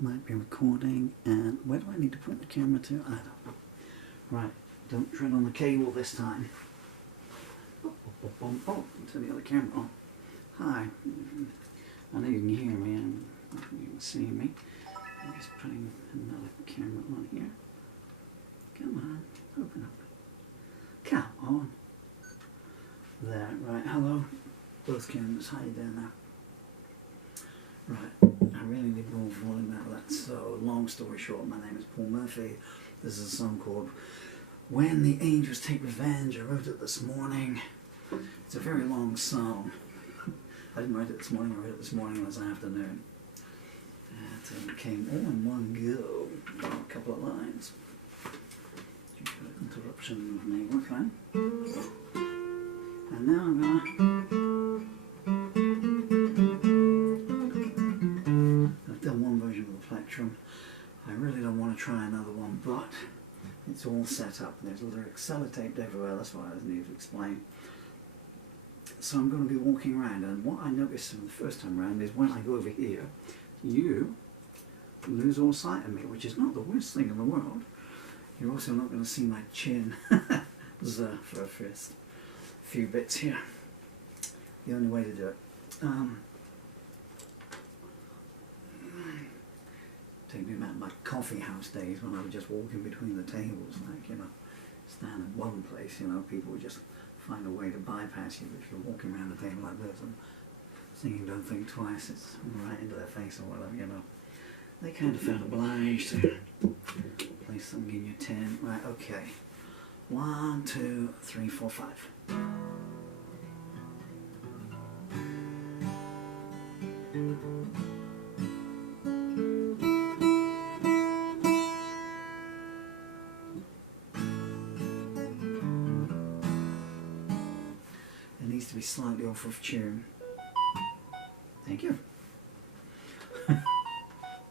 might be recording, and where do I need to put the camera to? I don't know. Right, don't tread on the cable this time. Oh, turn the other camera on. Hi. I know you can hear me and you can see me. I'm just putting another camera on here. Come on, open up. Come on. There, right, hello. Both cameras, how you doing now? Right, I really need more volume out of that. So, long story short, my name is Paul Murphy. This is a song called When the Angels Take Revenge. I wrote it this morning. It's a very long song. I didn't write it this morning, I wrote it this morning this afternoon. And it came all in one go. A couple of lines. Interruption of me, okay. And now I'm gonna I've done one version of the plectrum. I really don't want to try another one, but it's all set up. There's lyrics sellotaped everywhere, that's what I need to explain. So I'm going to be walking around, and what I noticed the first time around is when I go over here, you lose all sight of me, which is not the worst thing in the world. You're also not going to see my chin for a first few bits here. The only way to do it. Take me back to my coffee house days when I would just walk in between the tables, like, you know, stand in one place, you know, people would just find a way to bypass you if you're walking around the table like this and singing Don't Think Twice, it's right into their face or whatever, you know. They kind of felt obliged to play something in your tin. Right, okay. 1, 2, 3, 4, 5. It needs to be slightly off of tune. Thank you.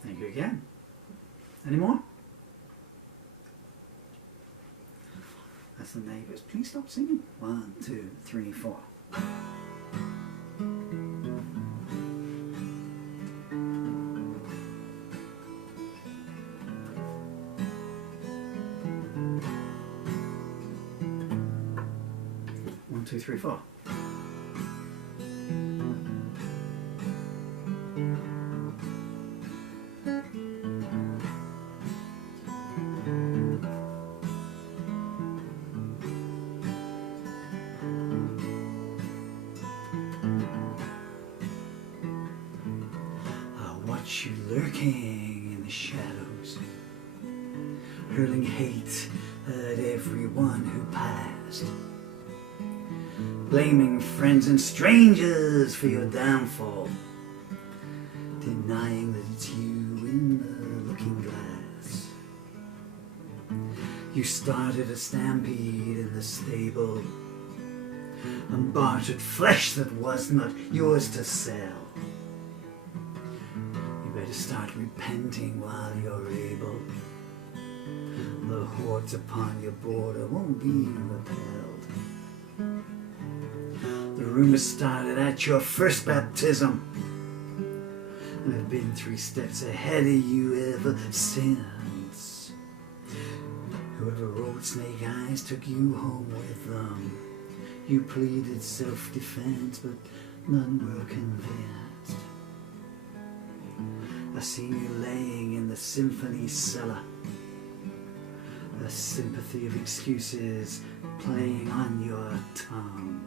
Thank you again. Any more? That's the neighbours. Please stop singing. 1, 2, 3, 4. One, two, three, four. You lurking in the shadows, hurling hate at everyone who passed, blaming friends and strangers for your downfall, denying that it's you in the looking glass. You started a stampede in the stable and bartered flesh that was not yours to sell. To start repenting while you're able. The hordes upon your border won't be repelled. The rumours started at your first baptism and have been 3 steps ahead of you ever since. Whoever wrote Snake Eyes took you home with them. You pleaded self-defense, but none were convinced. I seen you laying in the symphony cellar, a sympathy of excuses playing on your tongue.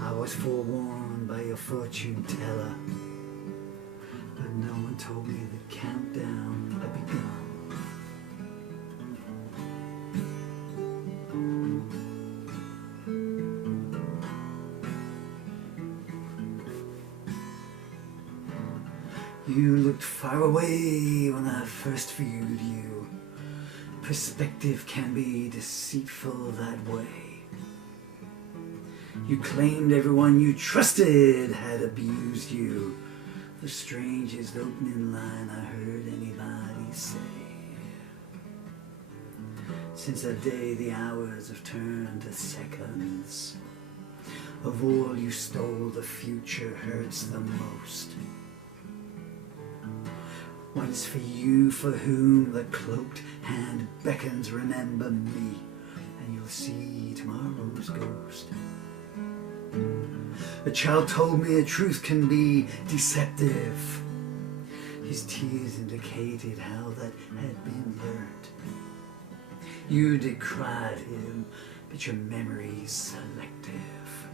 I was forewarned by your fortune teller, but no one told me the countdown had begun. You looked far away when I first viewed you. Perspective can be deceitful that way. You claimed everyone you trusted had abused you. The strangest opening line I heard anybody say. Since that day the hours have turned to seconds. Of all you stole, the future hurts the most. Once for you for whom the cloaked hand beckons, remember me, and you'll see tomorrow's ghost. A child told me a truth can be deceptive. His tears indicated how that had been burnt. You decried him, but your memory's selective.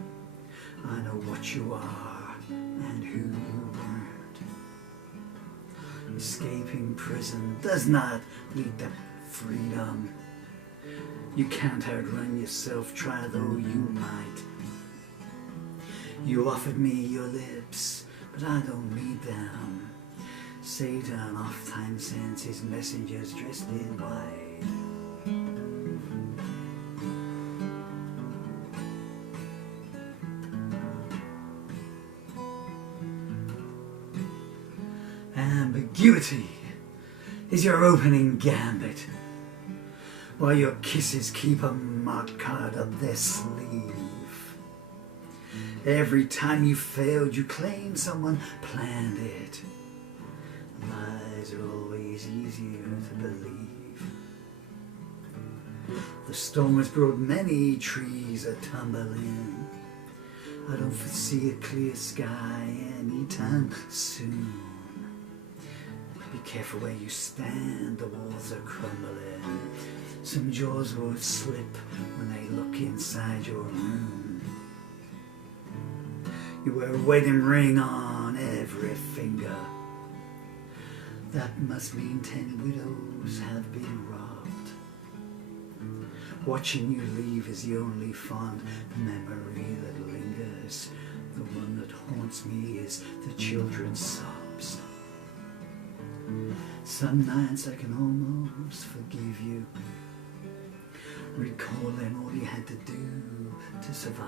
I know what you are and who you weren't. Escaping prison does not lead to freedom. You can't outrun yourself, try though you might. You offered me your lips, but I don't need them. Satan oft-times sends his messengers dressed in white. Ambiguity is your opening gambit, while your kisses keep a marked card up their sleeve. Every time you failed, you claimed someone planned it. Lies are always easier to believe. The storm has brought many trees a-tumbling. I don't foresee a clear sky anytime soon. Be careful where you stand, the walls are crumbling. Some jaws will slip when they look inside your room. You wear a wedding ring on every finger. That must mean 10 widows have been robbed. Watching you leave is the only fond memory that lingers. The one that haunts me is the children's sobs. Some nights I can almost forgive you, recalling all you had to do to survive.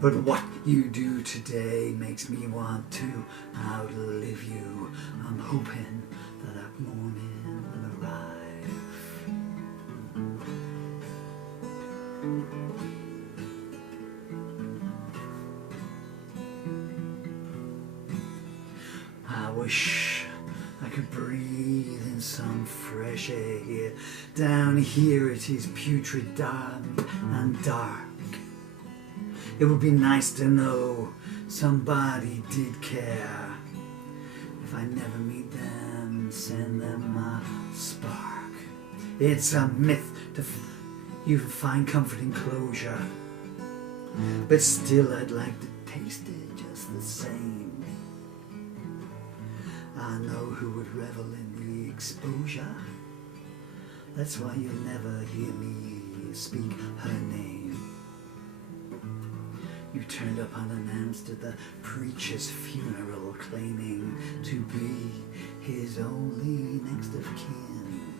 But what you do today makes me want to outlive you. I'm hoping that morning will arrive. I wish I could breathe in some fresh air here. Down here it is putrid, dark and dark. It would be nice to know somebody did care. If I never meet them, send them a spark. It's a myth to you find comfort in closure, but still I'd like to taste it just the same. I know who would revel in the exposure. That's why you'll never hear me speak her name. You turned up unannounced at the preacher's funeral, claiming to be his only next of kin.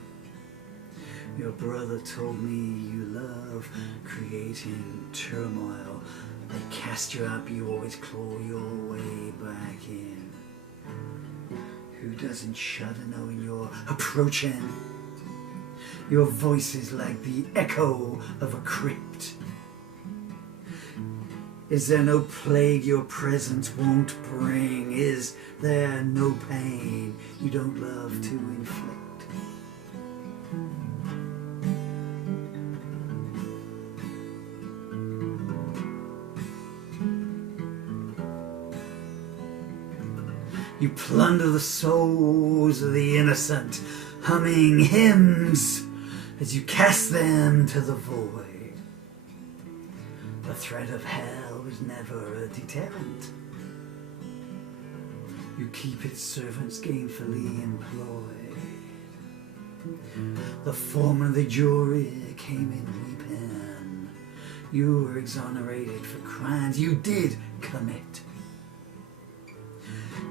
Your brother told me you love creating turmoil. They cast you up, you always claw your way back in. Who doesn't shudder knowing you're approaching? Your voice is like the echo of a crypt. Is there no plague your presence won't bring? Is there no pain you don't love to inflict? You plunder the souls of the innocent, humming hymns as you cast them to the void. The threat of hell was never a deterrent. You keep its servants gainfully employed. The foreman of the jury came in weeping. You were exonerated for crimes you did commit.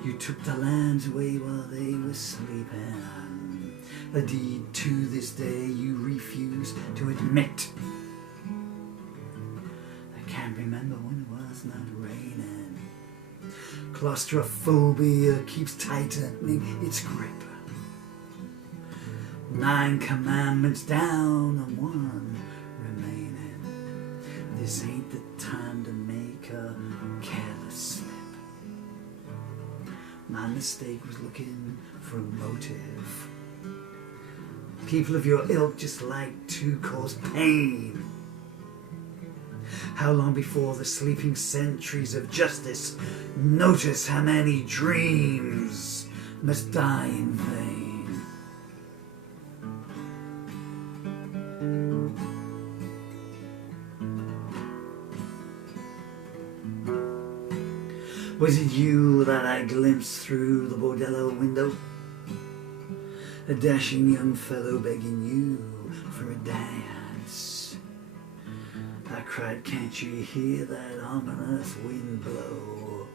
You took the lands away while they were sleeping. A deed to this day you refuse to admit. I can't remember when it was not raining. Claustrophobia keeps tightening its grip. 9 commandments down and 1 remaining. This ain't the time to make a careless slip. My mistake was looking for a motive. People of your ilk just like to cause pain. How long before the sleeping sentries of justice notice how many dreams must die in vain? Was it you that I glimpsed through the bordello window? A dashing young fellow begging you for a dance. I cried, can't you hear that ominous wind blow?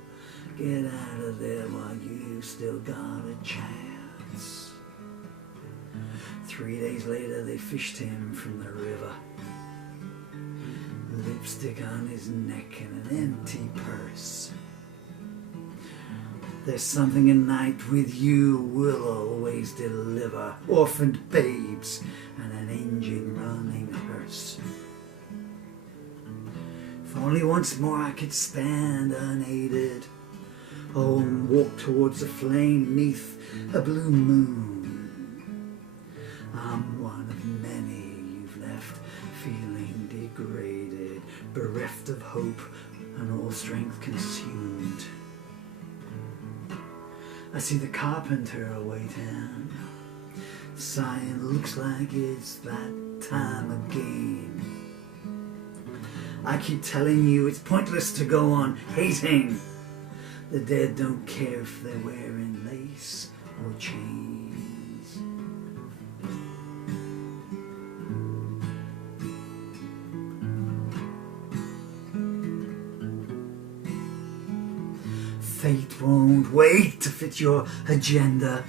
Get out of there while you still got a chance. 3 days later they fished him from the river. Lipstick on his neck and an empty purse. There's something a night with you will always deliver. Orphaned babes and an engine running hearse. If only once more I could stand unaided, oh, and walk towards the flame neath a blue moon. I'm one of many you've left feeling degraded, bereft of hope and all strength consumed. I see the carpenter awaiting, sighing, looks like it's that time again. I keep telling you it's pointless to go on hating. The dead don't care if they're wearing lace or chains. Fate won't wait to fit your agenda,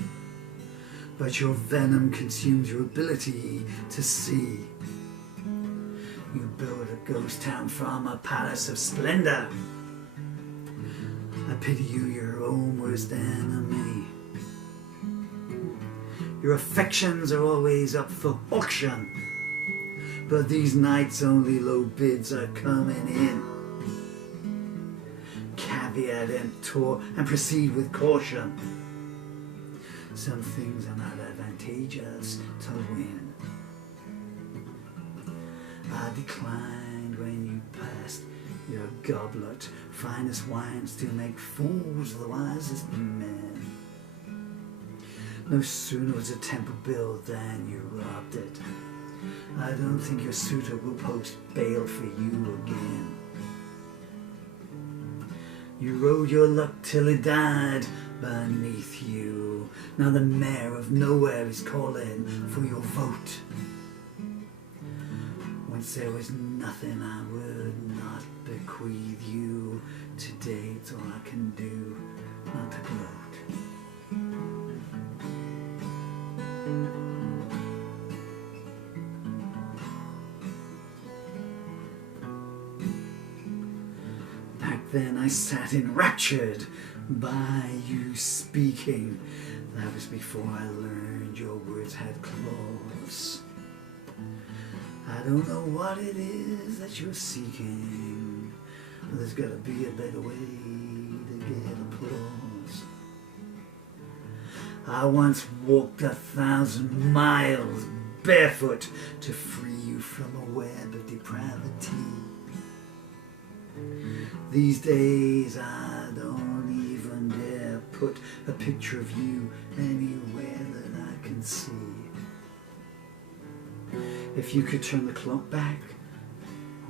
but your venom consumes your ability to see. You build a ghost town from a palace of splendor. I pity you, your own worst enemy. Your affections are always up for auction, but these nights only low bids are coming in. Caveat emptor and proceed with caution. Some things are not advantageous to win. I declined when you passed your goblet. Finest wine still make fools of the wisest men. No sooner was a temple built than you robbed it. I don't think your suitor will post bail for you again. You rode your luck till it died beneath you. Now the mayor of nowhere is calling for your vote. Once there was nothing I would not bequeath you. Today it's all I can do not to gloat. Then I sat enraptured by you speaking. That was before I learned your words had claws. I don't know what it is that you're seeking. There's gotta be a better way to get applause. I once walked 1,000 miles barefoot to free you from a web of depravity. These days I don't even dare put a picture of you anywhere that I can see. If you could turn the clock back,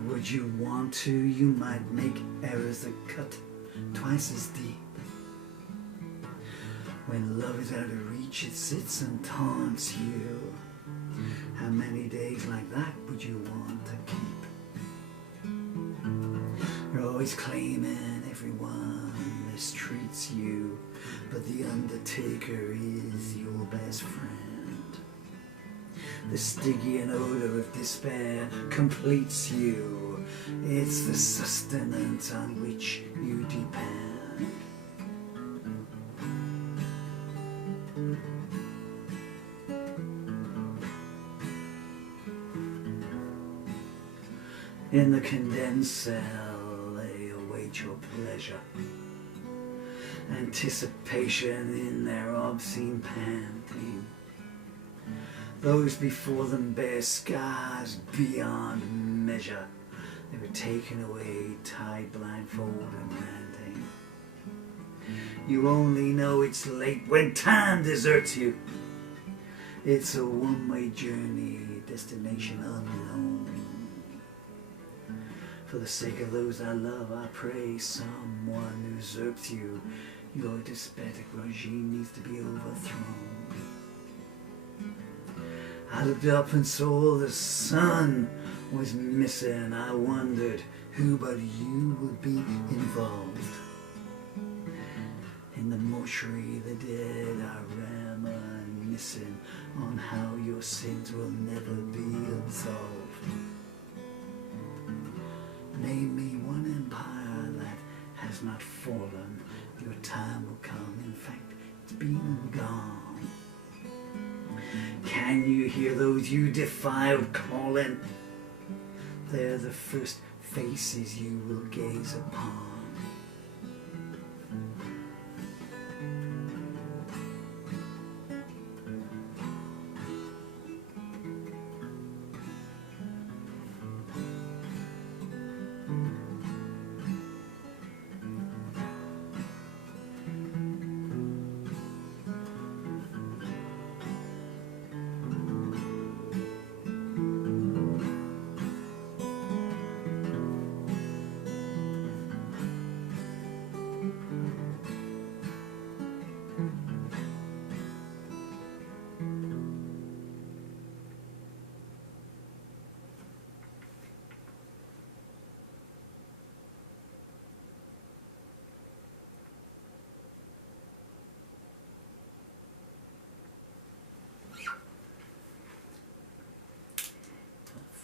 would you want to? You might make errors that cut twice as deep. When love is out of reach, it sits and taunts you. How many days like that would you want to keep? You're always claiming everyone mistreats you, but the undertaker is your best friend. The Stygian odor of despair completes you. It's the sustenance on which you depend. In the condensed cell, they await your pleasure. anticipation in their obscene panting. Those before them bear scars beyond measure. They were taken away, tied blindfold and ranting. You only know it's late when time deserts you. It's a one-way journey, destination unknown. For the sake of those I love, I pray someone usurps you. Your despotic regime needs to be overthrown. I looked up and saw the sun was missing. I wondered who but you would be involved. In the mortuary, the dead are reminiscing on how your sins will never be absolved. Name me one empire that has not fallen. Your time will come. In fact, it's been and gone. Can you hear those you defiled calling? They're the first faces you will gaze upon.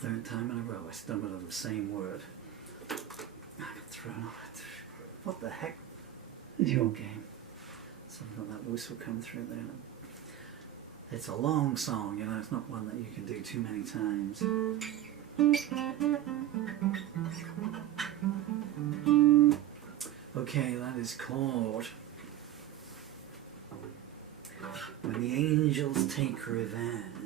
Third time in a row I stumbled on the same word. I got thrown off it. What the heck is your game? So I've got that whistle come through there. It's a long song, you know, it's not one that you can do too many times. Okay, that is called When the Angels Take Revenge.